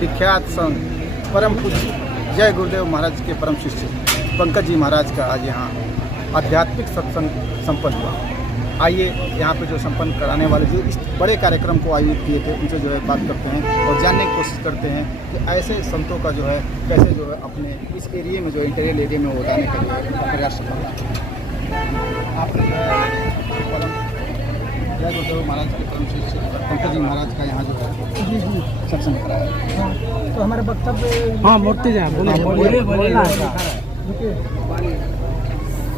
विख्यात संत परम पूज्य जय गुरुदेव महाराज के परम शिष्य पंकज जी महाराज का आज यहाँ आध्यात्मिक सत्संग संपन्न हुआ। आइए यहाँ पे जो संपन्न कराने वाले जो इस बड़े कार्यक्रम को आयोजित किए थे उनसे जो है बात करते हैं और जानने की कोशिश करते हैं कि ऐसे संतों का जो है कैसे जो है अपने इस एरिया में जो इंटीरियर एरिया में वो लाने के लिए प्रयास कर रहा है। आपने जो है परम जय गुरुदेव महाराज के परम शिष्य पंकज जी महाराज का यहाँ जो है सत्संग कराया। तो हमारे वक्तव्य मूर्ति जाए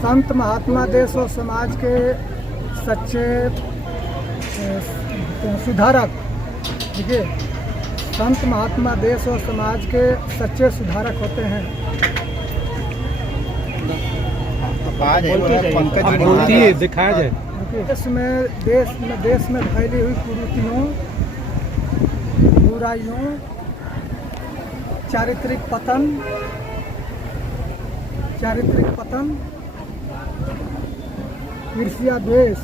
संत महात्मा देश और समाज के सच्चे सुधारक, ठीक है, संत महात्मा देश और समाज के सच्चे सुधारक होते हैं। पंकज जी दिखाया जाए। देश में फैली हुई कुरीतियों, बुराइयों, चारित्रिक पतन, ईर्ष्या देश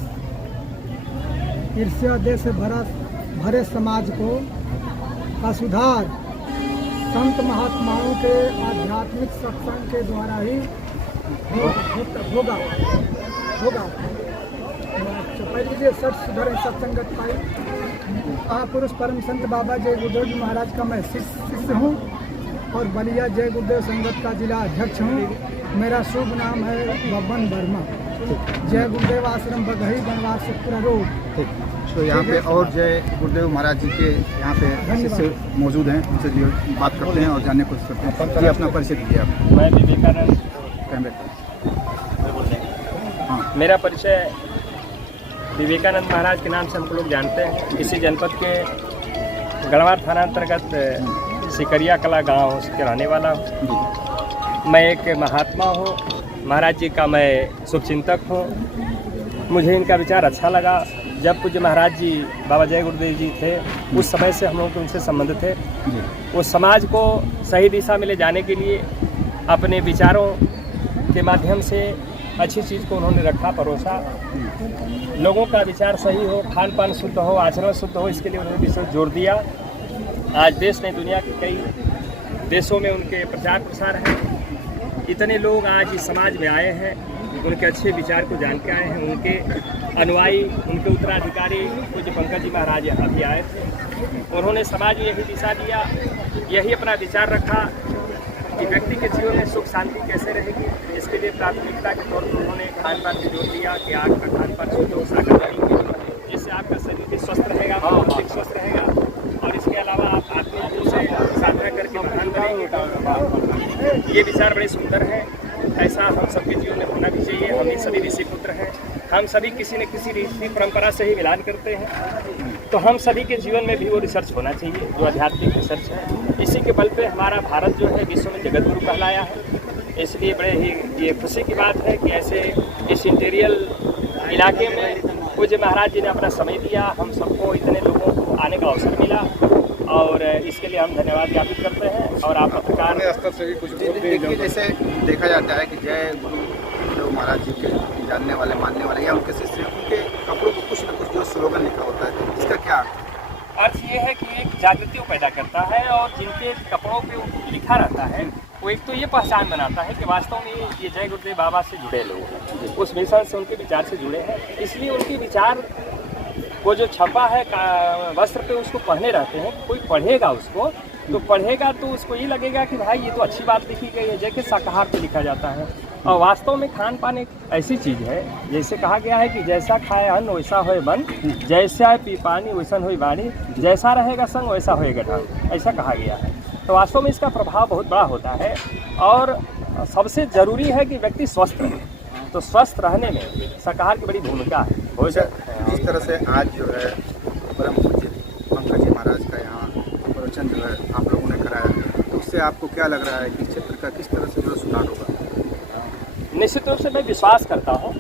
से भरे समाज को का सुधार संत महात्माओं के आध्यात्मिक सत्संग के द्वारा ही होगा। पहले सच सुधरे सत्संगत पाई। महापुरुष परम संत बाबा जय गुरुदेव जी महाराज का मैं शिष्य हूँ और बलिया जय गुरुदेव संगत का जिला अध्यक्ष हूँ। मेरा शुभ नाम है बब्बन वर्मा। जय गुरुदेव आश्रम बगही बनवास सुपुरा रोड। तो यहाँ पे और जय गुरुदेव महाराज जी के यहाँ पे शिष्य मौजूद हैं, उनसे जो बात करते हैं और जानने की कोशिश करते हैं। ये अपना परिचय दीजिए आप। मैं विवेकानंद। हाँ, मेरा परिचय विवेकानंद महाराज के नाम से हमको लोग जानते हैं। इसी जनपद के गढ़वार थाना अंतर्गत सिकरिया कला गांव के रहने वाला हूँ। मैं एक महात्मा हूँ, महाराज जी का मैं शुभचिंतक हूँ। मुझे इनका विचार अच्छा लगा। जब पूज्य महाराज जी बाबा जय गुरुदेव जी थे उस समय से हम लोग उनसे संबंध थे। वो समाज को सही दिशा में ले जाने के लिए अपने विचारों के माध्यम से अच्छी चीज़ को उन्होंने रखा, परोसा। लोगों का विचार सही हो, खान पान शुद्ध हो, आचरण शुद्ध हो, इसके लिए उन्होंने विशेष जोर दिया। आज देश ने दुनिया के कई देशों में उनके प्रचार प्रसार हैं। इतने लोग आज इस समाज में आए हैं, उनके अच्छे विचार को जान के आए हैं। उनके अनुयायी, उनके उत्तराधिकारी पूज्य पंकज जी महाराज यहाँ भी आए थे। उन्होंने समाज में यही दिशा दिया, यही अपना विचार रखा कि व्यक्ति के जीवन में सुख शांति कैसे रहेगी। इसके लिए प्राथमिकता के तौर पर उन्होंने खान पान को जोर दिया कि आग का खान पान शुद्ध हो, शाकाहारी, जिससे आपका शरीर भी स्वस्थ रहेगा, मानसिक स्वस्थ रहेगा और इसके अलावा आप आत्मिक रूप से साधना करके महान बनेंगे। ये विचार बड़े सुंदर हैं। ऐसा हम सबके जीवन में होना भी चाहिए। हम ही सभी ऋषि पुत्र हैं। हम सभी किसी न किसी ऋषि परंपरा से ही मिलान करते हैं। तो हम सभी के जीवन में भी वो रिसर्च होना चाहिए जो आध्यात्मिक रिसर्च है। इसी के बल पे हमारा भारत जो है विश्व में जगत गुरु कहलाया है। इसलिए बड़े ही ये खुशी की बात है कि ऐसे इस इंटीरियर इलाके में पूज्य महाराज जी ने अपना समय दिया। हम सबको इतने लोगों को आने का अवसर मिला और इसके लिए हम धन्यवाद ज्ञापित करते हैं। और आप पत्रकार स्तर से भी कुछ देखिए, जैसे देखा जाता है कि जय गुरुदेव महाराज जी के जानने वाले, मानने वाले या उनके शिष्य, उनके कपड़ों को कुछ न कुछ जो स्लोगन लिखा होता है, इसका क्या अर्थ ये है कि एक जागृति पैदा करता है और जिनके कपड़ों पे लिखा रहता है वो एक तो ये पहचान बनाता है कि वास्तव में ये जय गुरुदेव बाबा से जुड़े लोग हैं, उस मिशन से, उनके विचार से जुड़े हैं। इसलिए उनके विचार वो जो छपा है वस्त्र पे उसको पढ़ने रहते हैं। कोई पढ़ेगा उसको तो पढ़ेगा तो उसको ये लगेगा कि भाई ये तो अच्छी बात लिखी गई है। जैसे शाकाहार पे लिखा जाता है और वास्तव में खान पान एक ऐसी चीज़ है, जैसे कहा गया है कि जैसा खाए अन्न वैसा होए मन, जैसा पी पानी वैसा होई वाणी, जैसा रहेगा संग वैसा होएगा ढंग, ऐसा कहा गया है। तो वास्तव में इसका प्रभाव बहुत बड़ा होता है और सबसे ज़रूरी है कि व्यक्ति स्वस्थ रहे। तो स्वस्थ रहने में शाकाहार की बड़ी भूमिका है। जिस तरह से आज जो है परम पूज्य पंकज जी महाराज का यहाँ प्रवचन जो है आप लोगों ने कराया, तो उससे आपको क्या लग रहा है कि क्षेत्र का किस तरह से जो सुधार होगा? निश्चित रूप से मैं विश्वास करता हूँ,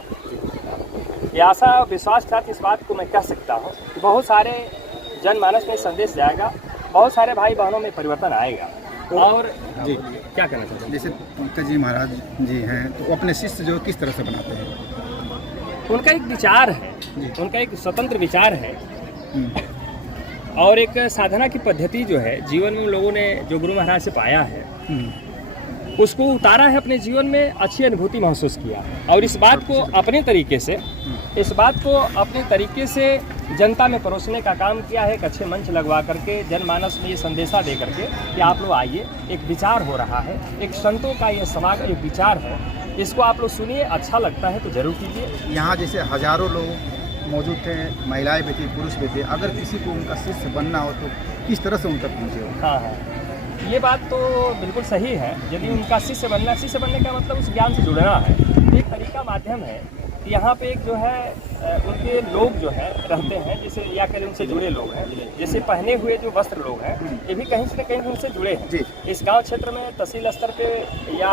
ये आशा विश्वास के साथ इस बात को मैं कह सकता हूँ कि बहुत सारे जनमानस में संदेश जाएगा, बहुत सारे भाई बहनों में परिवर्तन आएगा। और जी क्या कहना चाहते हैं? जैसे पंकज जी महाराज जी हैं तो वो अपने शिष्य जो किस तरह से बनाते हैं? उनका एक विचार है, उनका एक स्वतंत्र विचार है और एक साधना की पद्धति जो है जीवन में लोगों ने जो गुरु महाराज से पाया है उसको उतारा है अपने जीवन में, अच्छी अनुभूति महसूस किया और इस बात को अपने तरीके से जनता में परोसने का काम किया है। एक अच्छे मंच लगवा करके जनमानस में ये संदेशा दे करके कि आप लोग आइए, एक विचार हो रहा है, एक संतों का ये समाज एक विचार है, इसको आप लोग सुनिए, अच्छा लगता है तो जरूर कीजिए। यहाँ जैसे हजारों लोग मौजूद थे, महिलाएं भी थी, पुरुष भी थे, अगर किसी को उनका शिष्य बनना हो तो किस तरह से उन तक पहुँचे हो? हाँ, ये बात तो बिल्कुल सही है। यदि उनका शिष्य बनने का मतलब उस ज्ञान से जुड़ना है। एक तरीका माध्यम है कि यहाँ पे एक जो है उनके लोग जो है रहते हैं, जैसे या करें उनसे जुड़े लोग हैं, जैसे पहने हुए जो वस्त्र लोग हैं ये भी कहीं से कहीं उनसे जुड़े हैं। इस गांव क्षेत्र में तहसील स्तर पे या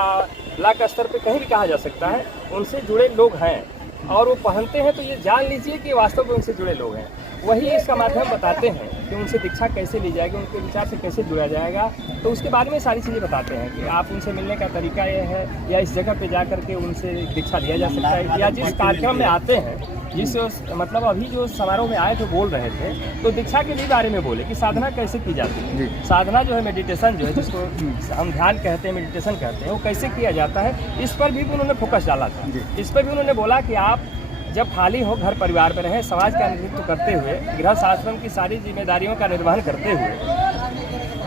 ब्लॉक स्तर पे कहीं भी कहा जा सकता है, उनसे जुड़े लोग हैं और वो पहनते हैं तो ये जान लीजिए कि वास्तव में उनसे जुड़े लोग हैं। वही इसका माध्यम बताते हैं कि उनसे दीक्षा कैसे ली जाएगी, उनके विचार से कैसे जुड़ा जाएगा, तो उसके बारे में सारी चीज़ें बताते हैं कि आप उनसे मिलने का तरीका ये है या इस जगह पे जा करके उनसे दीक्षा लिया जा सकता है, या जिस कार्यक्रम में आते हैं, जिस मतलब अभी जो समारोह में आए जो बोल रहे थे तो दीक्षा के लिए बारे में बोले कि साधना कैसे की जाती है। साधना जो है मेडिटेशन जो है, जिसको हम ध्यान कहते हैं, मेडिटेशन कहते हैं, वो कैसे किया जाता है, इस पर भी उन्होंने फोकस डाला था। इस पर भी उन्होंने बोला कि आप जब खाली हो, घर परिवार में रहें, समाज का नेतृत्व करते हुए, गृहस्थ आश्रम की सारी जिम्मेदारियों का निर्वहन करते हुए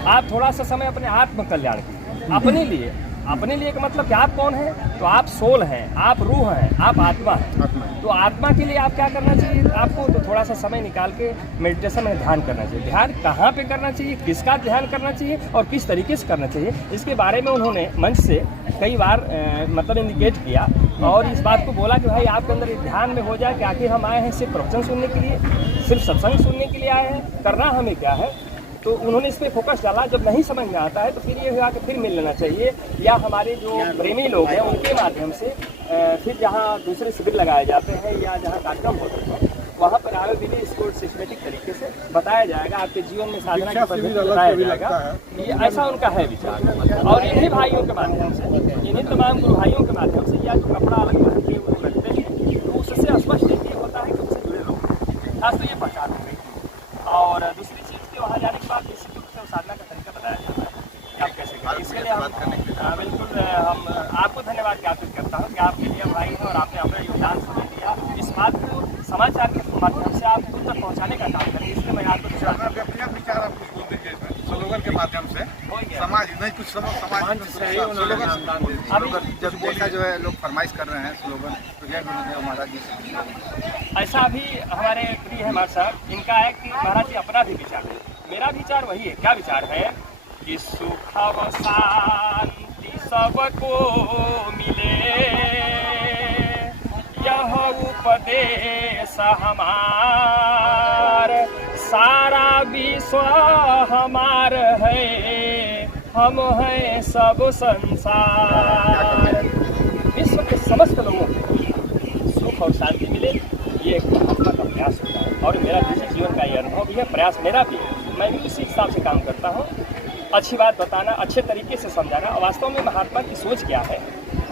आप थोड़ा सा समय अपने आत्म कल्याण कीजिए, अपने लिए का मतलब कि आप कौन हैं, तो आप सोल हैं, आप रूह हैं, आप आत्मा हैं। तो आत्मा के लिए आप क्या करना चाहिए आपको, तो थोड़ा सा समय निकाल के मेडिटेशन में ध्यान करना चाहिए। ध्यान कहाँ पे करना चाहिए, किसका ध्यान करना चाहिए और किस तरीके से करना चाहिए, इसके बारे में उन्होंने मंच से कई बार मतलब इंडिकेट किया और इस बात को बोला कि भाई आपके अंदर ध्यान में हो जाए कि आखिर हम आए हैं सिर्फ प्रवचन सुनने के लिए, सिर्फ सत्संग सुनने के लिए आए हैं, करना हमें क्या है। तो उन्होंने इस पर फोकस डाला। जब नहीं समझ में आता है तो फिर ये हुआ कि फिर मिल लेना चाहिए, या हमारे जो प्रेमी लोग हैं उनके माध्यम से फिर जहाँ दूसरे शिविर लगाए जाते हैं या जहाँ कार्यक्रम होते हैं वहाँ पर आयोजित इसको सिस्टमेटिक तरीके से बताया जाएगा, आपके जीवन में साधना की पद्धति बताया जाएगा। ये ऐसा उनका है विचार। और इन्हीं भाइयों के माध्यम से, इन्हीं तमाम गुरु भाइयों के माध्यम से या जो कपड़ा अलग पहन के वो रखते हैं तो उससे स्पष्ट ये होता है कि उनसे जुड़े लोग खास तो ये पहचान हो गई। और दूसरी चीज़ कि वहाँ जाने के बाद निश्चित रूप से साधना का तरीका बताया जाता है कि आप कैसे करें। इसके लिए हम बिल्कुल हम आपको धन्यवाद ज्ञापित करता हूँ कि आपके लिए भाई हैं और आपने अपना योगदान समझ दिया। इस बात को समाचार के माध्यम से आप दूर तक पहुँचाने का काम करें, इसलिए मैं आपको विचार आप कुछ बोल दीजिए स्लोगन के माध्यम से समाज नहीं कुछ समाज से जब देखा जो है लोग फरमाइश कर रहे हैं स्लोगन, तो जय गुरुदेव महाराज जी। ऐसा भी हमारे प्रिय है महाराज साहब, इनका है कि महाराज जी अपना भी विचार है, मेरा विचार वही है। क्या विचार है कि सुख व शांति सबको मिले, यह उपदेश हमार, सारा विश्व हमार है, हम हैं सब संसार। विश्व के समस्त लोगों को सुख और शांति मिले, ये एक महात्मा का प्रयास होता है और मेरा निजी जीवन का ये अनुभव भी है, प्रयास मेरा भी है। मैं भी उसी हिसाब से काम करता हूँ, अच्छी बात बताना, अच्छे तरीके से समझाना। वास्तव में महात्मा की सोच क्या है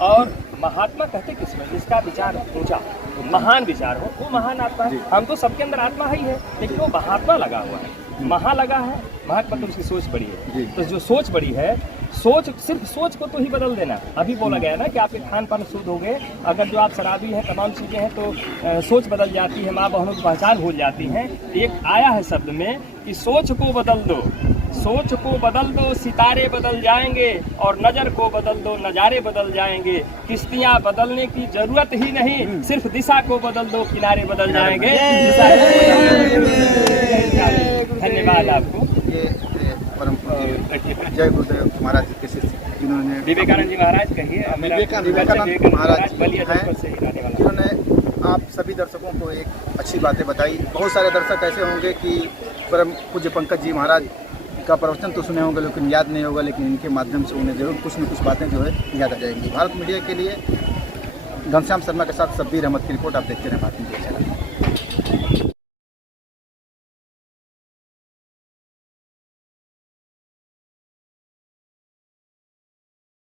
और महात्मा कहते किसमें, जिसका विचार ऊंचा महान विचार हो वो महान आत्मा है। हम तो सबके अंदर आत्मा ही है, लेकिन वो महात्मा लगा हुआ है, महा लगा है, महात्मा तो उसकी सोच बड़ी है। तो जो सोच बड़ी है, सोच सिर्फ सोच को तो ही बदल देना। अभी बोला गया ना कि आपके खान पान शुद्ध हो गए, अगर जो आप शराबी हैं तमाम चीज़ें हैं तो सोच बदल जाती है, माँ बहनों की पहचान भूल जाती हैं। एक आया है शब्द में कि सोच को बदल दो, सोच को बदल दो, सितारे बदल जाएंगे, और नज़र को बदल दो, नज़ारे बदल जाएंगे। किश्तियाँ बदलने की जरूरत ही नहीं, सिर्फ दिशा को बदल दो, किनारे बदल जाएंगे। धन्यवाद आपको। ये परम जय गुरुदेव महाराज जी के शिष्य जिन्होंने विवेकानंद जी महाराज कहिए, विवेकानंद महाराज बलिया जनपद से रहने वाला, जिन्होंने आप सभी दर्शकों को एक अच्छी बातें बताई। बहुत सारे दर्शक ऐसे होंगे कि परम पूज्य पंकज जी महाराज का प्रवचन तो सुने होंगे लेकिन याद नहीं होगा, लेकिन इनके माध्यम से उन्हें जरूर कुछ न कुछ बातें जो है याद आ जाएंगी। भारत मीडिया के लिए घनश्याम शर्मा के साथ शब्बीर अहमद की रिपोर्ट। आप देखते रहें भारत मीडिया चैनल।